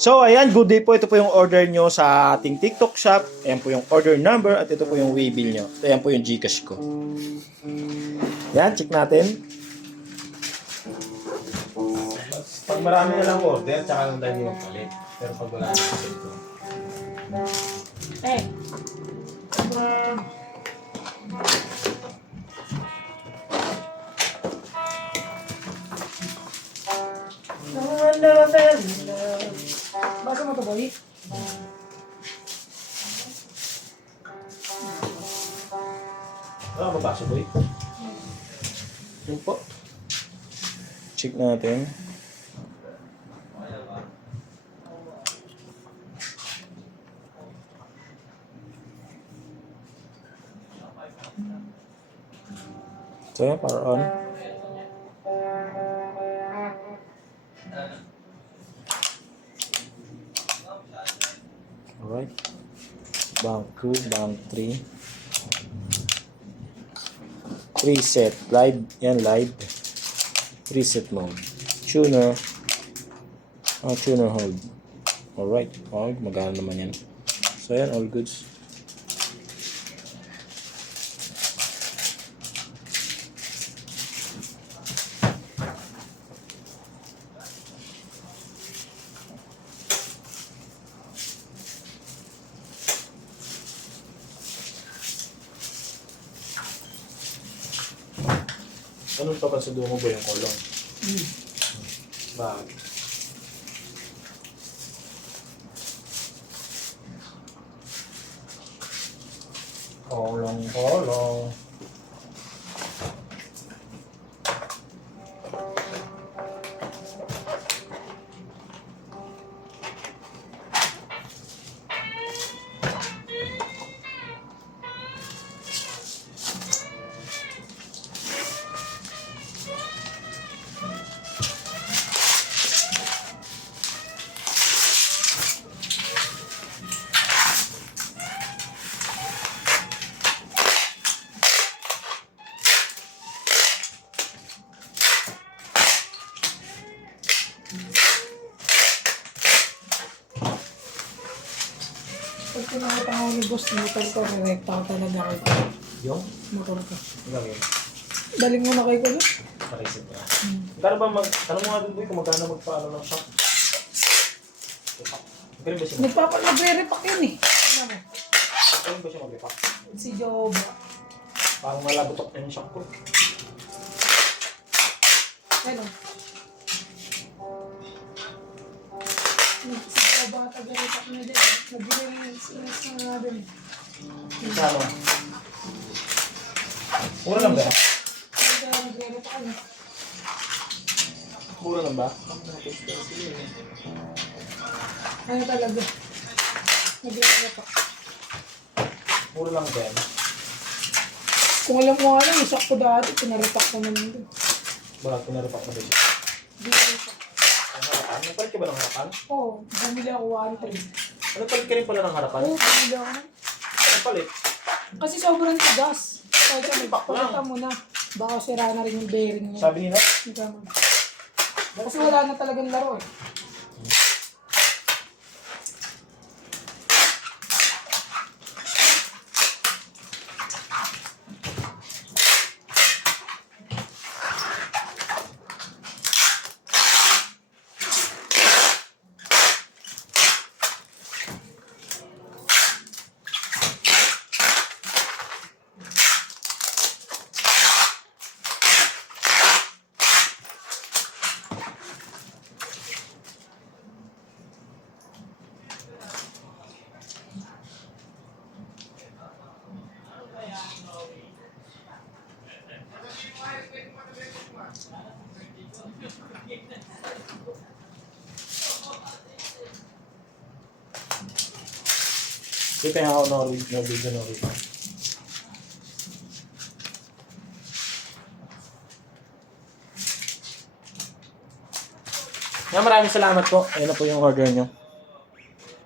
So, ayan, good day po. Ito po yung order nyo sa ating TikTok shop. Ayan po yung order number at ito po yung Waybill nyo. Ayan po yung Gcash ko. Yan, check natin. Pag marami na lang order, tsaka lang tayo magpalit. Pero pag wala na ito. Eh. Basa mo to, boy? Ano mabasa, boy? Yun po. Check natin. So, yan, power on. Alright. Bank 2, bank 3. Preset. Live. Yan, live. Preset mode. Tuner. Tuner hold. Alright. Oh, magana naman yan. So, yan, all goods. Anong papansundo mo ba yung kolong? Bakit? Kolong. Pag pinakita ako ni boss, motor ko, rekta ko talaga kay ko. Yung? Motor ko. Ang gagawin. Daling mo na kay ko doon. Pareset na. Magkano ba tanong mo nga dun, boy, kung magkano magpaano ng shop? Magkano ba siya Nagre-repack yun eh. Tignan mo. Magkano ba siya mag-repack? Si Joba. Parang malagotok na yung shop ko. Ano? Si Joba taga-repack na din. Nabili na yung sinas na nga din. Saan? Mura lang ba? Nagre-repack na. Mura lang ba? Ano talaga? Nagre-repack. Mura lang ba yan? Kung alam mo nga lang, isak ko dati, pinarepack ko naman din. Bakit pinarepack mo ba siya? Di ko repack. Ang harapan? Nagpalit ka ba ng harapan? Oo, bumili ako 1.3. Nagpalit ka rin pala ng harapan? Oo, bumili ako na. Nagpalit? Kasi sobrang tigas. Kaya Kasi sabi, back lang. pakita mo na. Baka sira na rin yung bearing niya. Sabi nila? Hindi mo. Kasi wala na talagang laro eh. Hindi kaya ako no-video. Maraming salamat po. Ayun na po yung order nyo.